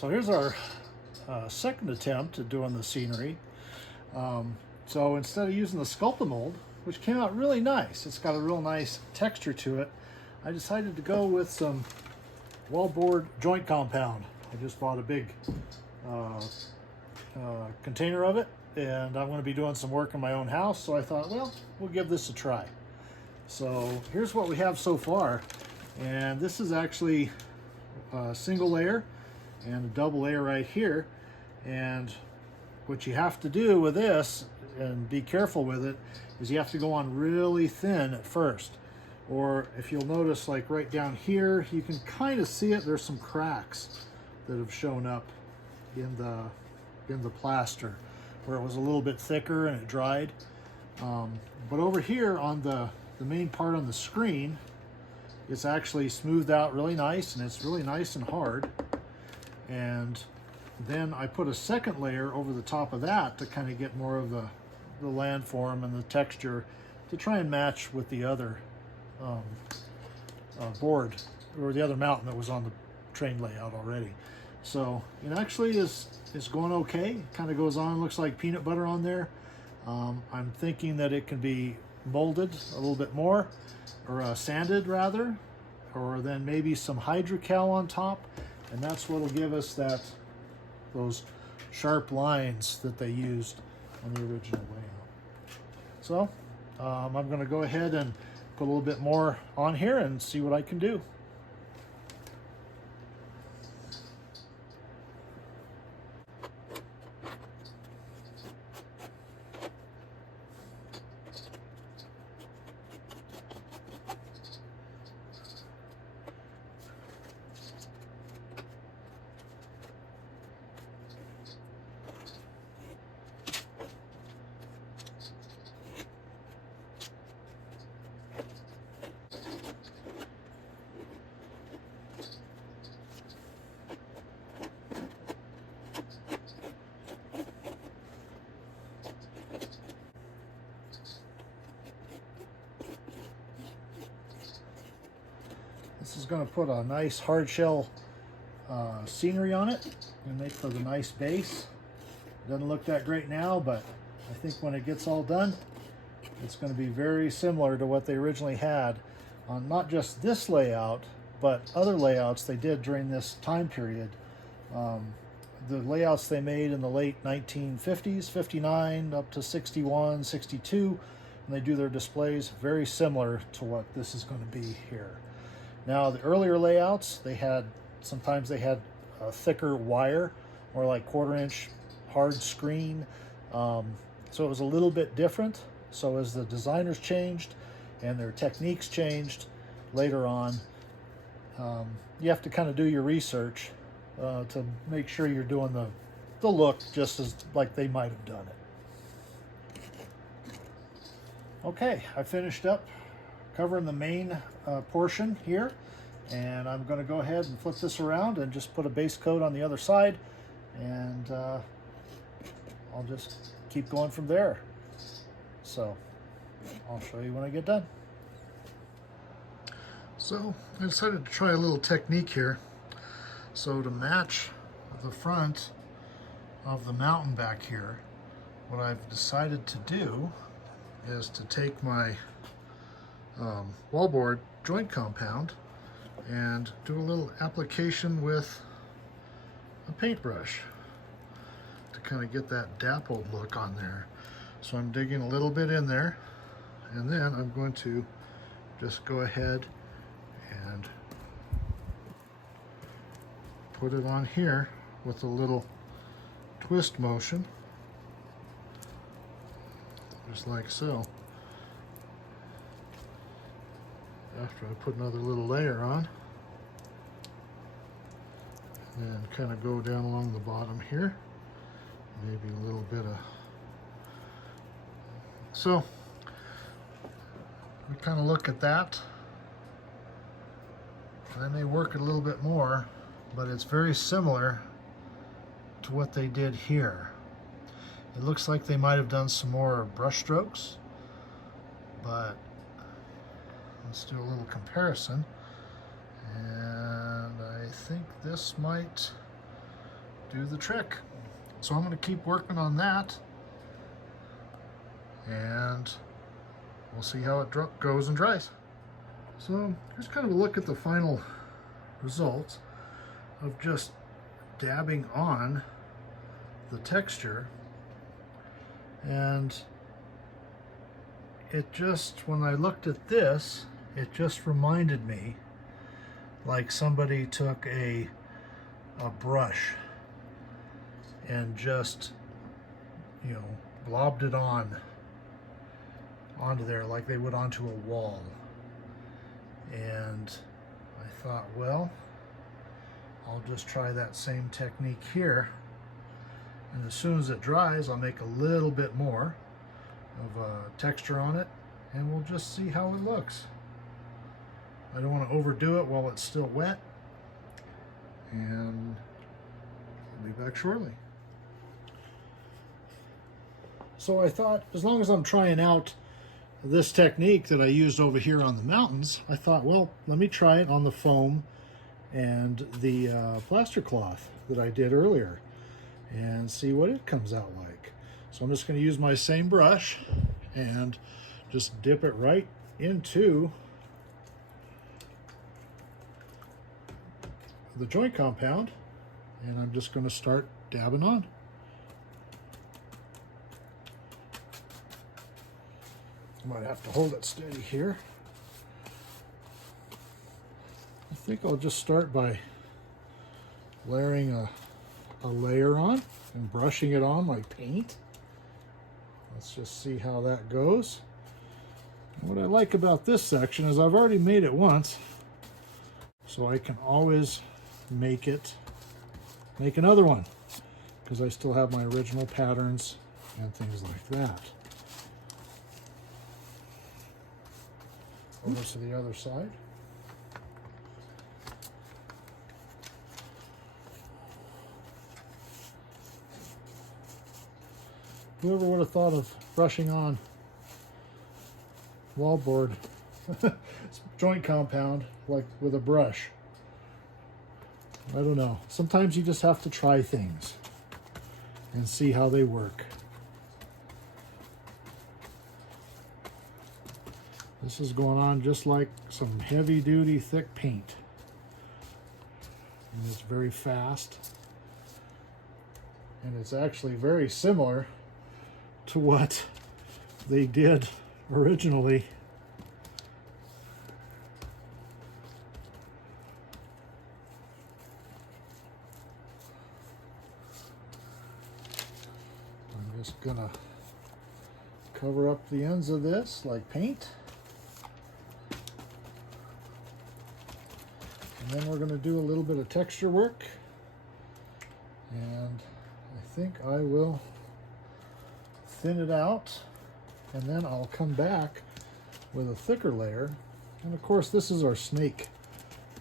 So here's our second attempt at doing the scenery. So instead of using the Sculptamold, which came out really nice, it's got a real nice texture to it, I decided to go with some Wallboard joint compound. I just bought a big container of it, and I'm going to be doing some work in my own house, so I thought, well, we'll give this a try. So here's what we have so far, and this is actually a single layer and a double layer right here. And what you have to do with this, and be careful with it, is you have to go on really thin at first. Or if you'll notice, like right down here, you can kind of see it, there's some cracks that have shown up in the plaster where it was a little bit thicker and it dried. But over here on the main part on the screen, it's actually smoothed out really nice, and it's really nice and hard. And then I put a second layer over the top of that to kind of get more of the landform and the texture to try and match with the other board, or the other mountain that was on the train layout already. So it actually is going okay. It kind of goes on, looks like peanut butter on there. I'm thinking that it can be molded a little bit more, or sanded rather, or then maybe some hydrocal on top, and that's what will give us those sharp lines that they used on the original layout. So I'm going to go ahead and put a little bit more on here and see what I can do. This is going to put a nice hard shell scenery on it and make for the nice base. It doesn't look that great now, but I think when it gets all done, it's going to be very similar to what they originally had on not just this layout, but other layouts they did during this time period. The layouts they made in the late 1950s, 59 up to 61, 62, and they do their displays very similar to what this is going to be here. Now, the earlier layouts, sometimes they had a thicker wire, or like 1/4 inch hard screen. So it was a little bit different. So as the designers changed and their techniques changed later on, you have to kind of do your research to make sure you're doing the look just as like they might have done it. Okay, I finished up covering the main portion here, and I'm going to go ahead and flip this around and just put a base coat on the other side, and I'll just keep going from there. So I'll show you when I get done. So I decided to try a little technique here. So to match the front of the mountain back here, what I've decided to do is to take my Wallboard joint compound and do a little application with a paintbrush to kind of get that dappled look on there. So I'm digging a little bit in there, and then I'm going to just go ahead and put it on here with a little twist motion, just like so. After I put another little layer on, and kind of go down along the bottom here, maybe a little bit of, so we kind of look at that. I may work it a little bit more, but it's very similar to what they did here. It looks like they might have done some more brush strokes, but let's do a little comparison. And I think this might do the trick. So I'm going to keep working on that, and we'll see how it goes and dries. So here's kind of a look at the final results of just dabbing on the texture. And it just, when I looked at this, it just reminded me like somebody took a brush and just, you know, blobbed it onto there like they would onto a wall. And I thought, well, I'll just try that same technique here, and as soon as it dries, I'll make a little bit more of a texture on it, and we'll just see how it looks. I don't want to overdo it while it's still wet, and I'll be back shortly. So I thought, as long as I'm trying out this technique that I used over here on the mountains, I thought, well, let me try it on the foam and the plaster cloth that I did earlier and see what it comes out like. So I'm just going to use my same brush and just dip it right into the joint compound, and I'm just going to start dabbing on. I might have to hold it steady here. I think I'll just start by layering a layer on and brushing it on like paint. Let's just see how that goes. And what I like about this section is I've already made it once, so I can always make another one, because I still have my original patterns and things like that. Over to the other side. Whoever would have thought of brushing on wallboard joint compound like with a brush? I don't know. Sometimes you just have to try things and see how they work. This is going on just like some heavy duty thick paint. And it's very fast. And it's actually very similar to what they did originally. I'm just gonna cover up the ends of this like paint. And then we're going to do a little bit of texture work, and I think I will thin it out, and then I'll come back with a thicker layer. And of course, this is our snake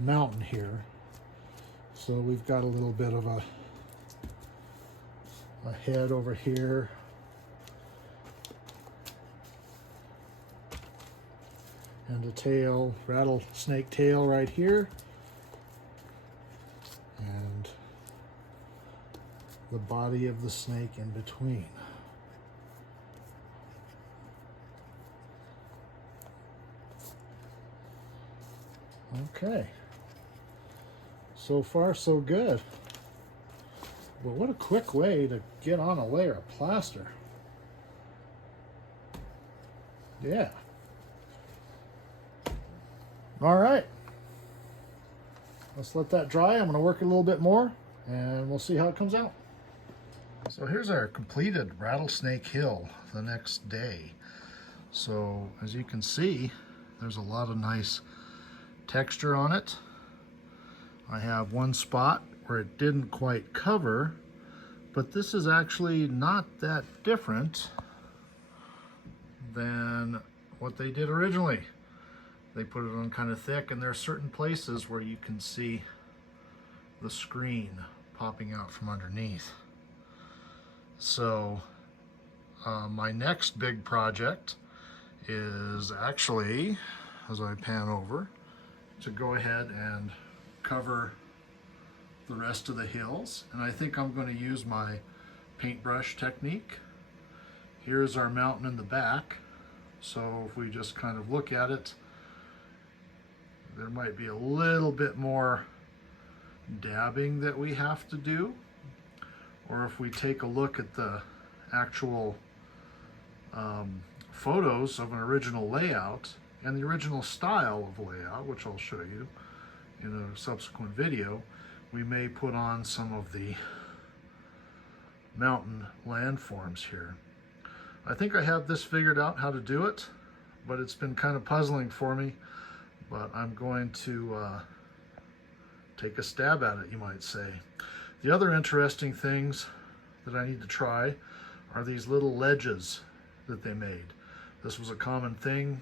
mountain here, so we've got a little bit of a head over here, and a tail, rattlesnake tail right here, and the body of the snake in between. Okay, so far so good. But what a quick way to get on a layer of plaster. Yeah. All right. Let's let that dry. I'm going to work a little bit more, and we'll see how it comes out. So here's our completed Rattlesnake Hill the next day. So as you can see, there's a lot of nice texture on it. I have one spot where it didn't quite cover, but this is actually not that different than what they did originally. They put it on kind of thick, and there are certain places where you can see the screen popping out from underneath. So my next big project is actually, as I pan over, to go ahead and cover the rest of the hills, and I think I'm going to use my paintbrush technique. Here's our mountain in the back, so if we just kind of look at it, there might be a little bit more dabbing that we have to do, or if we take a look at the actual photos of an original layout and the original style of layout, which I'll show you in a subsequent video, we may put on some of the mountain landforms here. I think I have this figured out how to do it, but it's been kind of puzzling for me, but I'm going to take a stab at it, you might say. The other interesting things that I need to try are these little ledges that they made. This was a common thing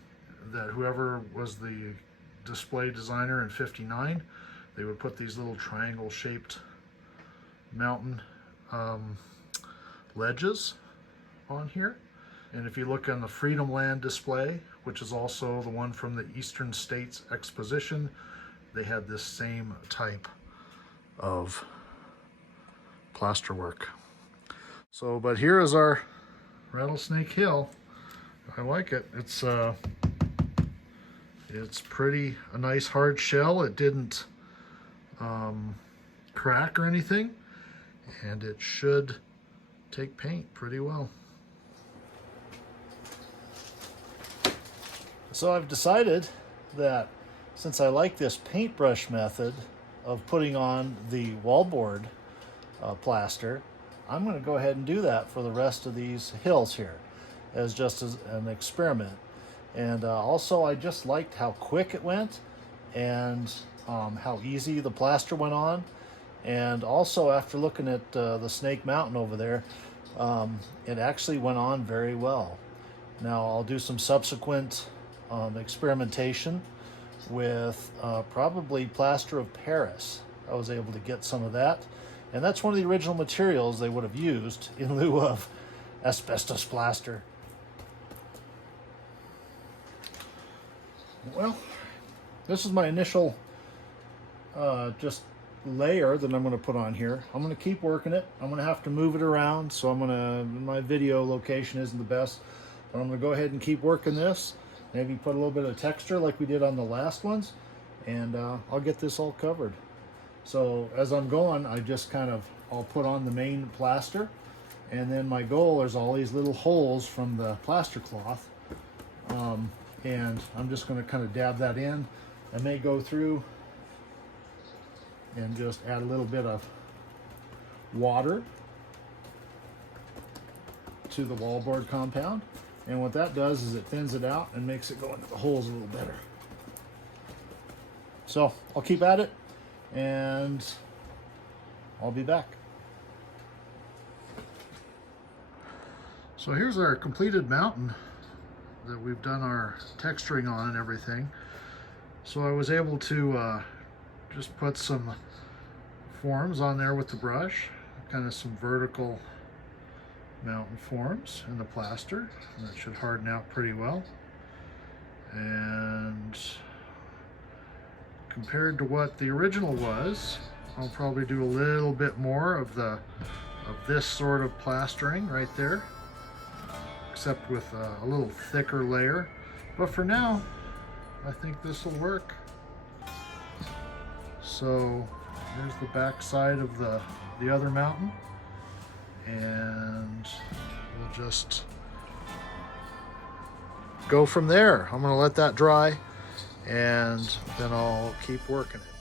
that whoever was the display designer in '59, they would put these little triangle shaped mountain ledges on here. And if you look on the Freedom Land display, which is also the one from the Eastern States Exposition, they had this same type of plasterwork. So, but here is our Rattlesnake Hill. I like it. It's pretty a nice hard shell. It didn't crack or anything, and it should take paint pretty well. So I've decided that since I like this paintbrush method of putting on the wallboard plaster, I'm going to go ahead and do that for the rest of these hills here as just as an experiment. And also I just liked how quick it went, and how easy the plaster went on. And also after looking at the Snake Mountain over there, it actually went on very well. Now I'll do some subsequent experimentation with probably plaster of Paris. I was able to get some of that, and that's one of the original materials they would have used in lieu of asbestos plaster. Well, this is my initial just layer that I'm going to put on here. I'm going to keep working it. I'm going to have to move it around, so my video location isn't the best, but I'm going to go ahead and keep working this. Maybe put a little bit of texture like we did on the last ones, and I'll get this all covered. So as I'm going, I'll put on the main plaster, and then my goal is all these little holes from the plaster cloth, and I'm just going to kind of dab that in. I may go through and just add a little bit of water to the wallboard compound. And what that does is it thins it out and makes it go into the holes a little better. So I'll keep at it, and I'll be back. So here's our completed mountain that we've done our texturing on and everything. So I was able to just put some forms on there with the brush, kind of some vertical mountain forms in the plaster, and that should harden out pretty well. And compared to what the original was, I'll probably do a little bit more of this sort of plastering right there, except with a little thicker layer. But for now, I think this will work. So here's the back side of the other mountain, and we'll just go from there. I'm going to let that dry, and then I'll keep working it.